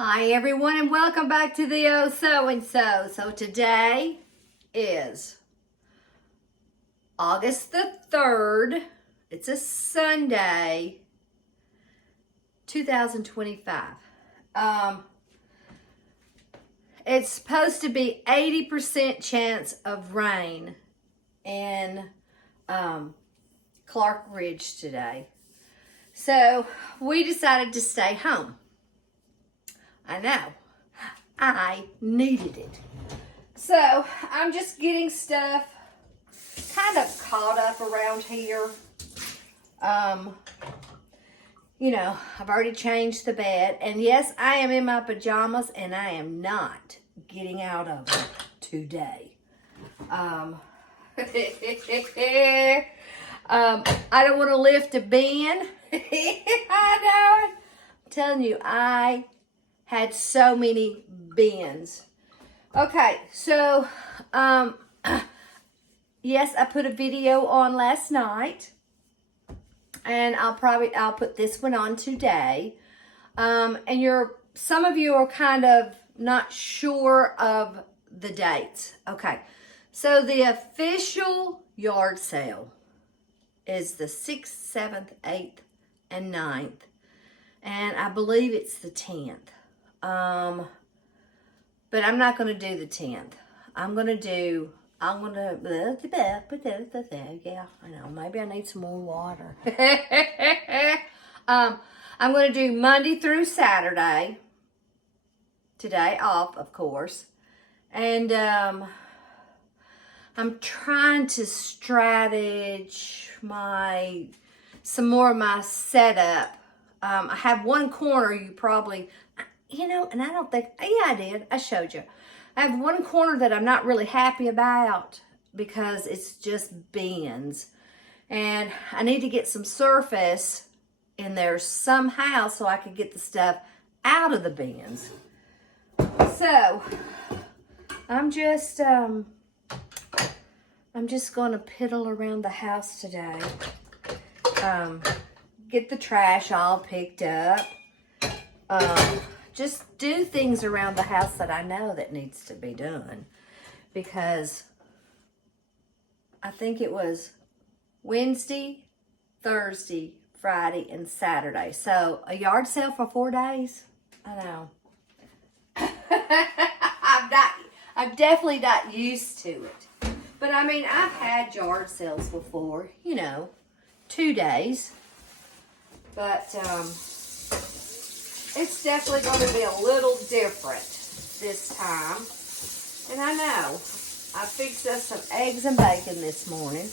Hi everyone and welcome back to the Oh So and So. So today is August the 3rd. It's a Sunday, 2025. It's supposed to be 80% chance of rain in Clark Ridge today. So we decided to stay home. I know. I needed it. So I'm just getting stuff kind of caught up around here. You know, I've already changed the bed. And yes, I am in my pajamas and I am not getting out of it today. I don't want to lift a bin. I know. I'm telling you, I had so many bins. Okay, so yes, I put a video on last night, and I'll put this one on today. And some of you are kind of not sure of the dates. Okay, so the official yard sale is the 6th, 7th, 8th, and 9th, and I believe it's the 10th. But I'm not going to do the 10th. I'm going to, yeah, I know, maybe I need some more water. I'm going to do Monday through Saturday. Today off, of course. And, I'm trying to strategize some more of my setup. I have one corner you probably... and I don't think, yeah, I did. I showed you. I have one corner that I'm not really happy about because it's just bins. And I need to get some surface in there somehow so I can get the stuff out of the bins. So, I'm just going to piddle around the house today. Get the trash all picked up. Just do things around the house that I know that needs to be done. Because I think it was Wednesday, Thursday, Friday, and Saturday. So a yard sale for 4 days? I know. I'm definitely not used to it. But I mean, I've had yard sales before, 2 days. But, it's definitely going to be a little different this time. And I know. I fixed us some eggs and bacon this morning.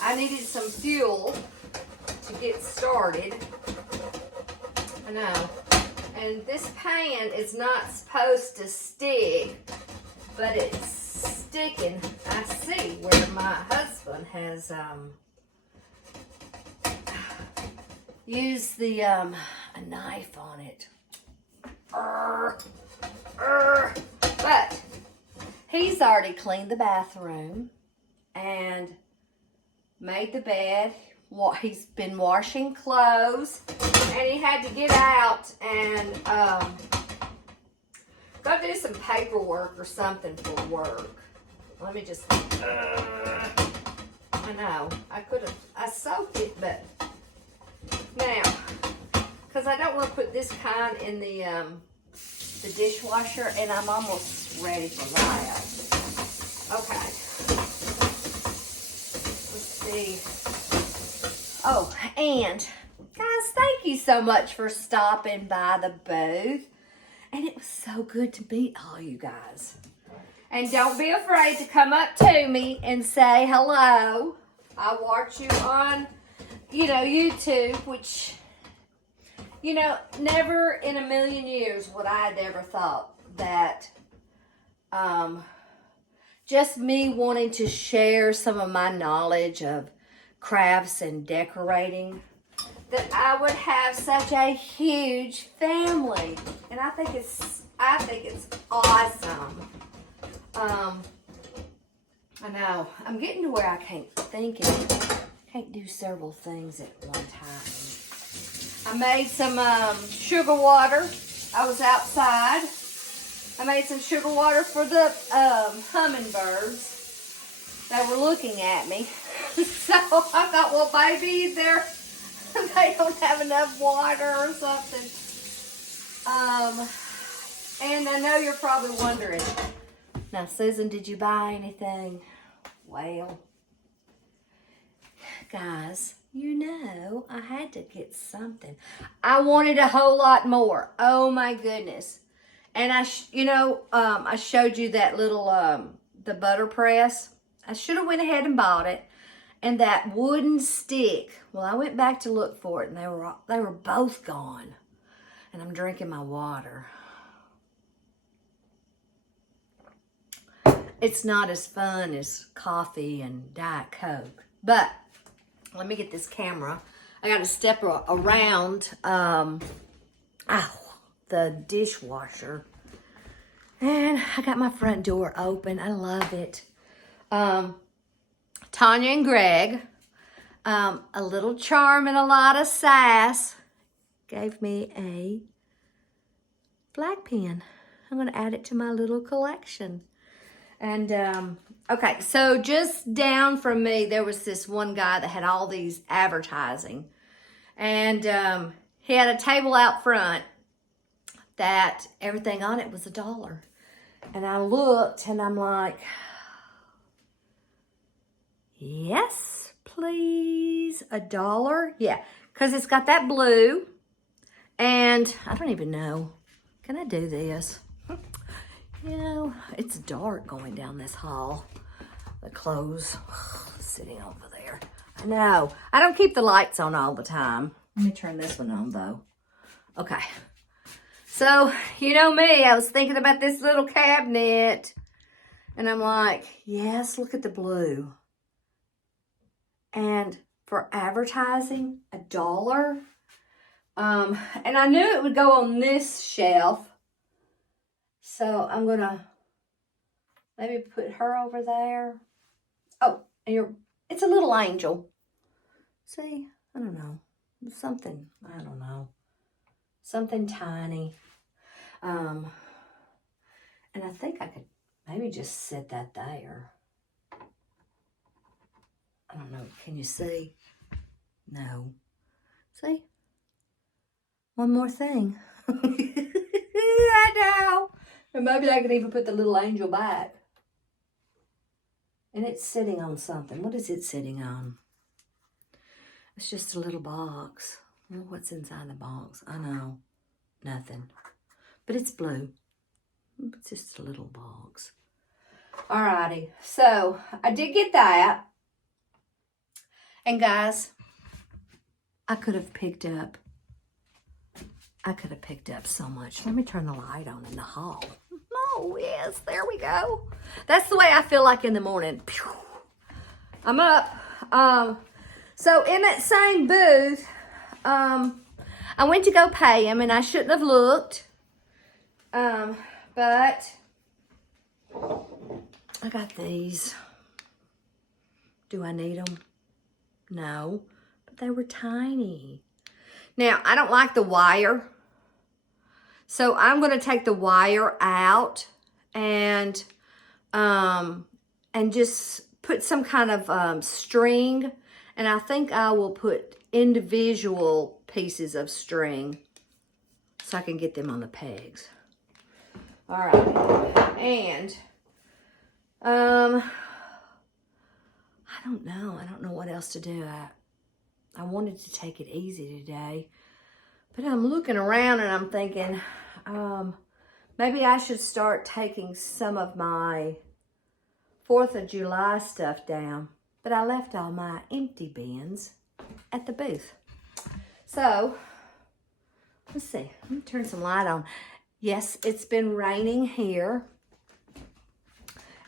I needed some fuel to get started. I know. And this pan is not supposed to stick, but it's sticking. I see where my husband has used the a knife on it. But he's already cleaned the bathroom and made the bed. He's been washing clothes, and he had to get out and go do some paperwork or something for work. Let me just, I know, I soaked it, but now, because I don't want to put this kind in the dishwasher, and I'm almost ready for that. Okay. Let's see. Oh, and guys, thank you so much for stopping by the booth. And it was so good to meet all you guys. And don't be afraid to come up to me and say hello. I watch you on, YouTube, which... never in a million years would I have ever thought that just me wanting to share some of my knowledge of crafts and decorating, that I would have such a huge family. And I think it's awesome. I know. I'm getting to where I can't do several things at one time. I made some sugar water I was outside. I made some sugar water for the hummingbirds. They were looking at me. So I thought, well, maybe they don't have enough water or something. And I know you're probably wondering, now, Susan, did you buy anything? Well, guys, you know I had to get something. I wanted a whole lot more. Oh, my goodness. And I showed you that little, the butter press. I should have went ahead and bought it. And that wooden stick. Well, I went back to look for it, and they were both gone. And I'm drinking my water. It's not as fun as coffee and Diet Coke. But let me get this camera. I got to step around the dishwasher. And I got my front door open. I love it. Tanya and Greg, a little charm and a lot of sass, gave me a flag pin. I'm going to add it to my little collection. And, okay, so just down from me, there was this one guy that had all these advertising. And he had a table out front that everything on it was $1. And I looked and I'm like, yes, please, $1? Yeah, because it's got that blue. And I don't even know, can I do this? You know, it's dark going down this hall. The clothes sitting over there. I know. I don't keep the lights on all the time. Let me turn this one on, though. Okay. So, you know me. I was thinking about this little cabinet. And I'm like, yes, look at the blue. And for advertising, $1. And I knew it would go on this shelf. So I'm going to maybe put her over there. Oh, and it's a little angel. See, I don't know. Something, I don't know. Something tiny. And I think I could maybe just set that there. I don't know. Can you see? No. See? One more thing. I know. And maybe I could even put the little angel back. And it's sitting on something. What is it sitting on? It's just a little box. Well, what's inside the box? I know. Nothing. But it's blue. It's just a little box. Alrighty. So, I did get that. And guys, I could have picked up so much. Let me turn the light on in the hall. Oh, yes, there we go. That's the way I feel like in the morning. Pew. I'm up. So in that same booth, I went to go pay him, and I shouldn't have looked. But I got these. Do I need them? No, but they were tiny. Now, I don't like the wire. So I'm going to take the wire out and just put some kind of string. And I think I will put individual pieces of string so I can get them on the pegs. All right. And I don't know. I don't know what else to do. I wanted to take it easy today. But I'm looking around and I'm thinking, maybe I should start taking some of my 4th of July stuff down. But I left all my empty bins at the booth. So, let's see. Let me turn some light on. Yes, it's been raining here.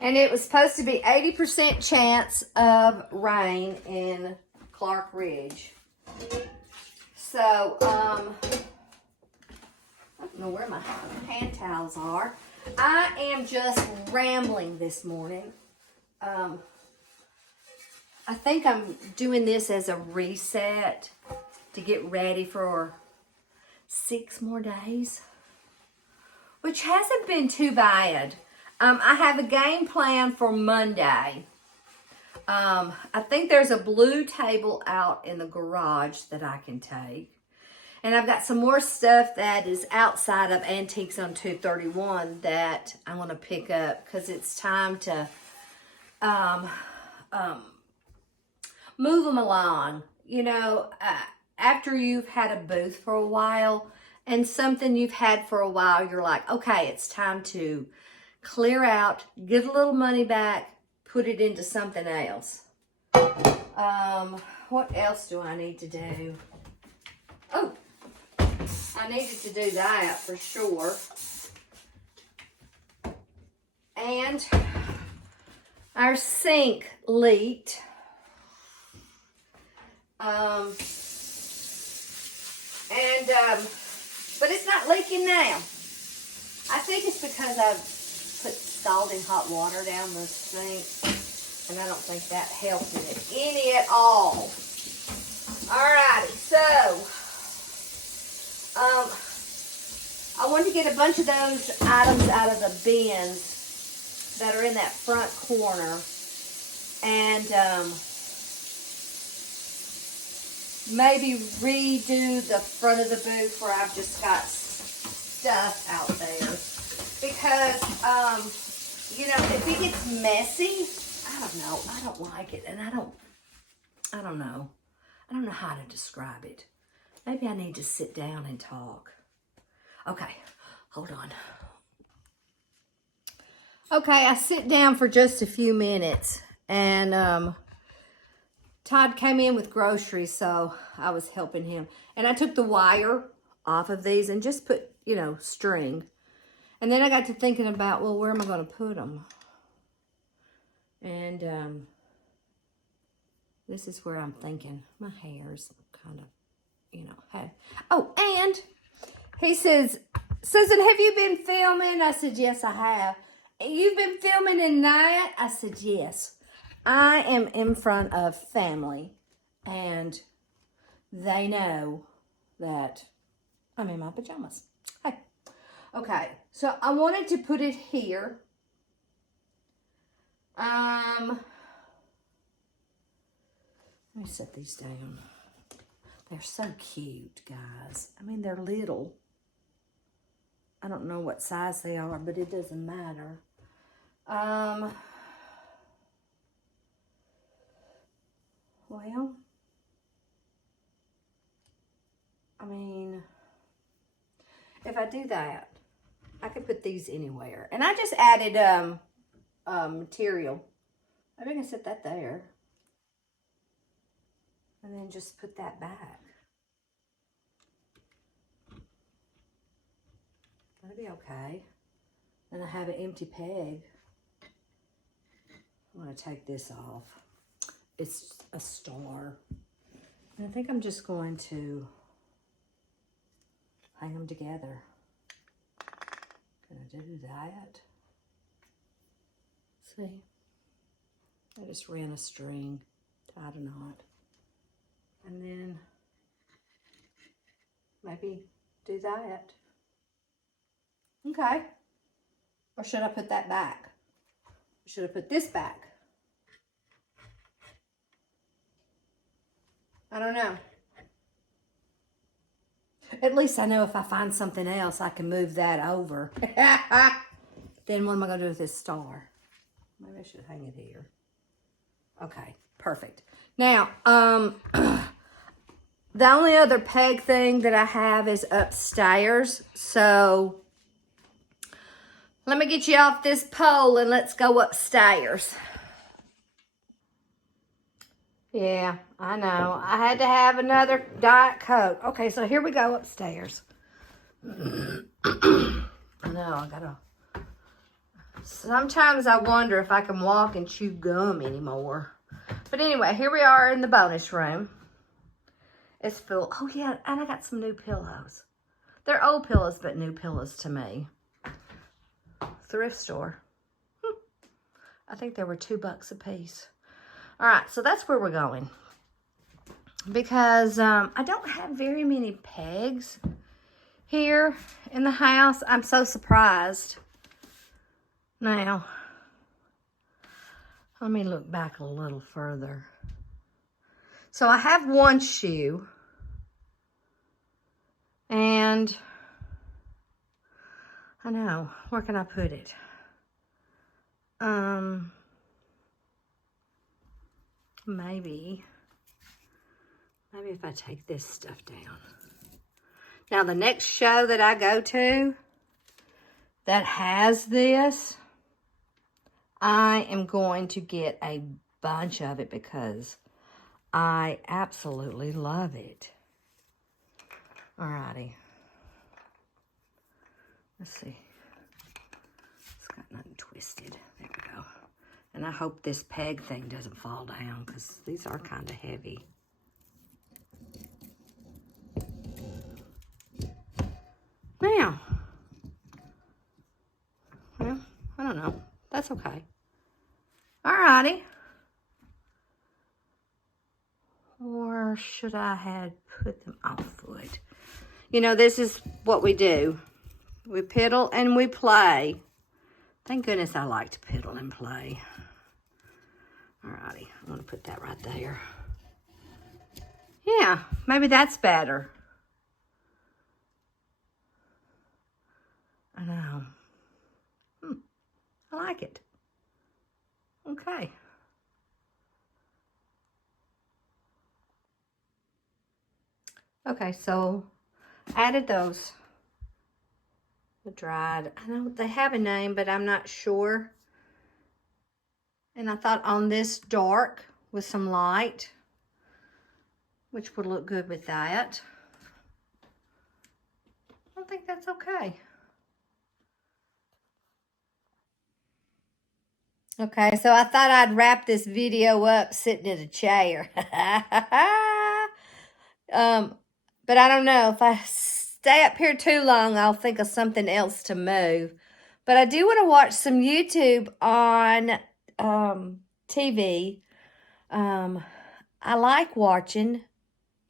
And it was supposed to be 80% chance of rain in Clark Ridge. So, I don't know where my hand towels are. I am just rambling this morning. I think I'm doing this as a reset to get ready for 6 more days. which hasn't been too bad. I have a game plan for Monday. I think there's a blue table out in the garage that I can take. And I've got some more stuff that is outside of Antiques on 231 that I want to pick up because it's time to move them along. You know, after you've had a booth for a while and something you've had for a while, you're like, okay, it's time to clear out, get a little money back, put it into something else. What else do I need to do? Oh, I needed to do that for sure. And our sink leaked. But it's not leaking now. I think it's because I've put scalding hot water down the sink, and I don't think that helped it any at all. Alrighty, so I wanted to get a bunch of those items out of the bins that are in that front corner, and maybe redo the front of the booth where I've just got stuff out there. Because, you know, if it gets messy, I don't know. I don't like it. And I don't know. I don't know how to describe it. Maybe I need to sit down and talk. Okay, hold on. Okay, I sit down for just a few minutes. And Todd came in with groceries, so I was helping him. And I took the wire off of these and just put, you know, string. And then I got to thinking about, well, where am I going to put them? And this is where I'm thinking. My hair's kind of, you know, hey. Oh, and he says, Susan, have you been filming? I said, yes, I have. You've been filming in that? I said, yes. I am in front of family, and they know that I'm in my pajamas. Hey. Okay, so I wanted to put it here. Let me set these down. They're so cute, guys. I mean, they're little. I don't know what size they are, but it doesn't matter. Well, I mean, if I do that, I could put these anywhere. And I just added material. I think I set that there. And then just put that back. That'll be okay. And I have an empty peg. I'm going to take this off. It's a star. And I think I'm just going to hang them together. Gonna do that. See? I just ran a string, tied a knot. And then maybe do that. Okay. Or should I put that back? Should I put this back? I don't know. At least I know if I find something else, I can move that over. Then what am I going to do with this star? Maybe I should hang it here. Okay, perfect. Now, the only other peg thing that I have is upstairs. So, let me get you off this pole and let's go upstairs. Yeah, I know. I had to have another Diet Coke. Okay, so here we go upstairs. I know, I gotta... Sometimes I wonder if I can walk and chew gum anymore. But anyway, here we are in the bonus room. It's full. Oh, yeah, and I got some new pillows. They're old pillows, but new pillows to me. Thrift store. I think they were $2 a piece. All right, so that's where we're going. Because I don't have very many pegs here in the house. I'm so surprised. Now, let me look back a little further. So I have one shoe, and I know, where can I put it? Maybe if I take this stuff down. Now the next show that I go to that has this, I am going to get a bunch of it because I absolutely love it. Alrighty. Let's see. It's got nothing twisted. There we go. And I hope this peg thing doesn't fall down because these are kind of heavy. Now, well, I don't know. That's okay. Alrighty. Or should I have put them off foot? You know, this is what we do. We piddle and we play. Thank goodness I like to piddle and play. Alrighty, I'm gonna put that right there. Yeah, maybe that's better. I know. I like it. Okay. Okay, so added those. The dried. I know they have a name, but I'm not sure. And I thought on this dark with some light, which would look good with that. I think that's okay. Okay, so I thought I'd wrap this video up sitting in a chair. But I don't know. If I stay up here too long, I'll think of something else to move. But I do want to watch some YouTube on TV. I like watching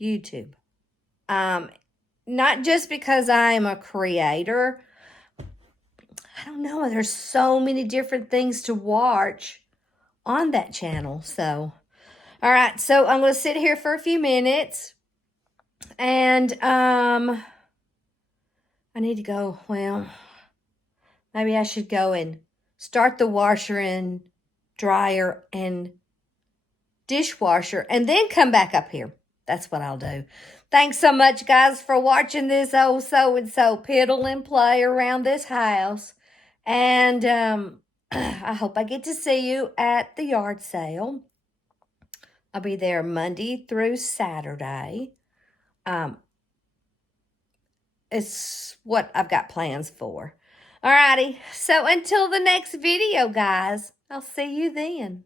YouTube. Not just because I am a creator. I don't know. There's so many different things to watch on that channel. So, all right. So I'm going to sit here for a few minutes. And I need to go. Well, maybe I should go and start the washer and dryer and dishwasher and then come back up here. That's what I'll do. Thanks so much, guys, for watching this old so-and-so piddle and play around this house. And I hope I get to see you at the yard sale. I'll be there Monday through Saturday. It's what I've got plans for. Alrighty, so until the next video, guys, I'll see you then.